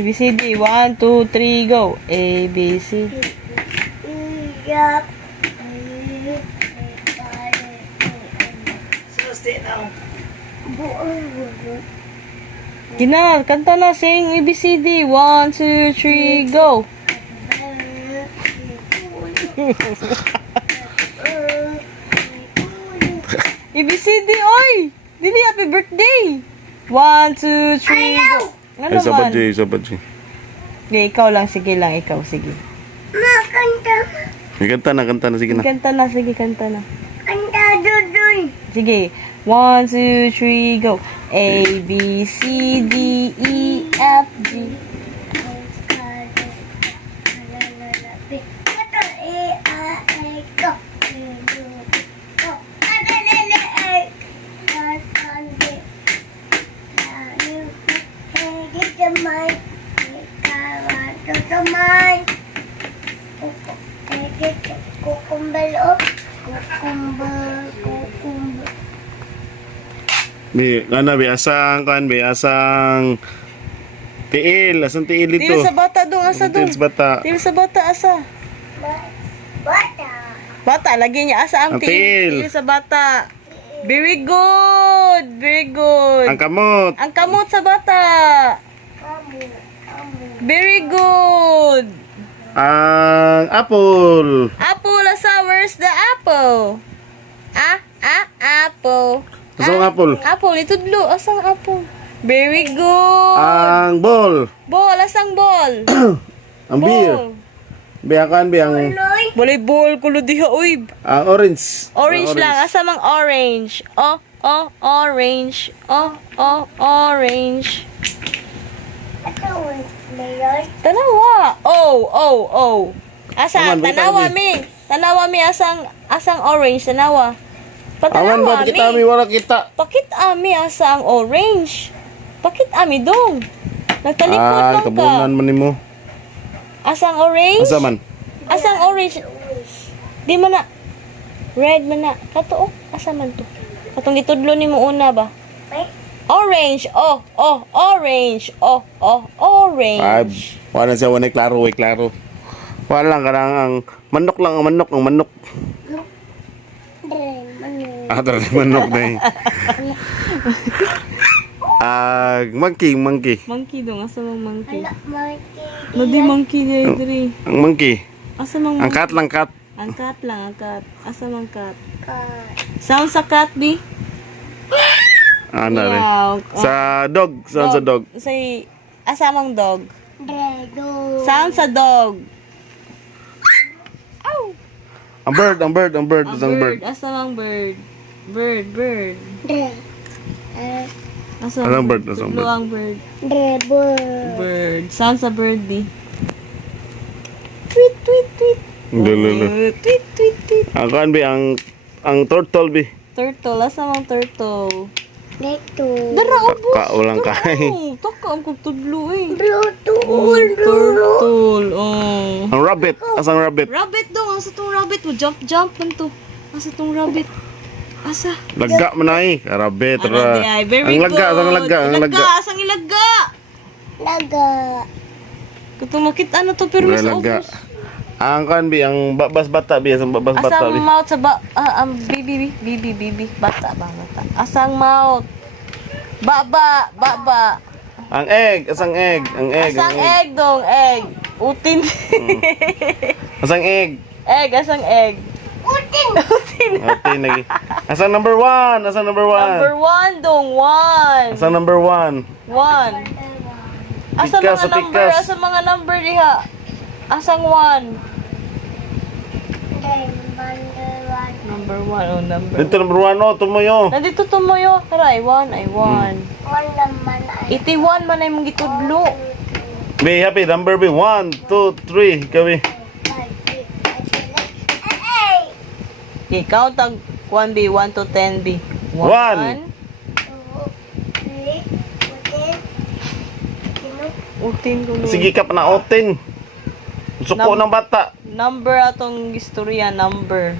ABCD. 1, 2, 3, go. ABC. Yup. So stay now. Gina, kanta na. Sing ABCD. 1, 2, 3, go. ABCD, oy! Dili, happy birthday! 1, 2, 3, go. Ano Ay, sabat naman? sabat J. Okay, ikaw lang. Sige lang, ikaw. Sige. Makanta. Kanta na, sige na. Kanta na, sige, kanta na. Kanta dudun. Sige. 1, 2, 3, go. A, B, C, D, E, F, G. Bi, ano bi asang kan bi asang tiil, asang tiil dito. Tira sa bata dong, asa dong. Tiil sa bata. Tira sa bata, asa. Bata. Bata, lagi niya asa ang Ang tiil. Tira sa bata. Very good. Very good. Ang kamot. Ang kamot sa bata. Kamu. Very good. Ang apple. Apple, asa, where's the apple? Apple. Asang apple. Apple, itudlo, asang apple. Very good. Ang ball. Ball, asang ball? Ang beer. Ball. Bi akan bi ang Volleyball, kulo diha, uy. orange. Orange lang, asa mang orange? Orange. Orange. Ito, mayor. Tanawa. Oh. Asa, Aman, wait, tanawa Abi. mi. Tanawa mi asang orange, tanawa. Awan Patanawa ba kita mi wala kita. Pakit ami asa ang orange. Pakit ami dong. Nagtalikod Ah, lang ka. kabunan man nimo. Asang orange? Asa man? Asang orange? Di man na. Red man na. Kato, asa man to? Katong gitudlo ni mo una ba? May Orange. Orange. Ay, Orange. wala siya wala klaro, way klaro. Wala lang kanang ang manok lang ang manok. Ah, tara manok na eh. Monkey. Monkey dong, asa mang monkey? anak monkey. No di monkey niya diri. Ang monkey. Asa mang Ang cat lang cat. Ang cat lang, ang cat. Asa mang cat? Kat. Sound sa cat, B? Ano rin. Wow. Sa dog, sound sa dog. Say, asa mang dog? Dredo. Sound sa dog. Ang bird, isang bird. Asa mang bird? Bird. Dre. Asa Anong bird? Asang Tudlo bird? ang bird. Drebo. Bird. Sound sa bird, B. Tweet. Lululu. Tweet. Ang kan bi ang turtle bi. Turtle. Asa mang turtle? Neto. Dara, ubos. Kaulang kay. Taka ang kagtudlo eh. Brutul. Turtle. Oh. Ang rabbit, asang rabbit. Rabbit dong. Asa tong rabbit mo? Jump man to. Asa tong rabbit? Asa? Lagga man ay, rabbit Ano ra. di ay? Very Ang lagga, good. asang lagga, ang lagga. Asang ilagga. Laga. Kung makita ano to pero Ang sa lagga. ubos. Ang kan bi ang babas bata bi, asang babas bata Asang bi. mouth sa ang baby. Bata. Asang mouth. Baba. Ang egg, asang egg, ang egg. Asang ang egg. egg dong, egg. Utin. Asang egg. Asang egg. Utin. Okay, lagi. Asang number 1, asang number 1. Number 1 dong, 1. Asang number 1. 1. Asa Pikas, mga sa number, pikas. asa mga number diha. Asang 1. Number 1, oh, number. Dito number 1 oh, tumoyo. Nandito tumoyo. Taray, 1 ay 1. Wala man ay. 81 man ay mong gitudlo. Be happy number be 1, 2, 3, kabi. Okay, count ang 1B, 1 to 10B. 1. Utin ko. Sige ka pa na otin. Suko ng bata. Number atong istorya, number.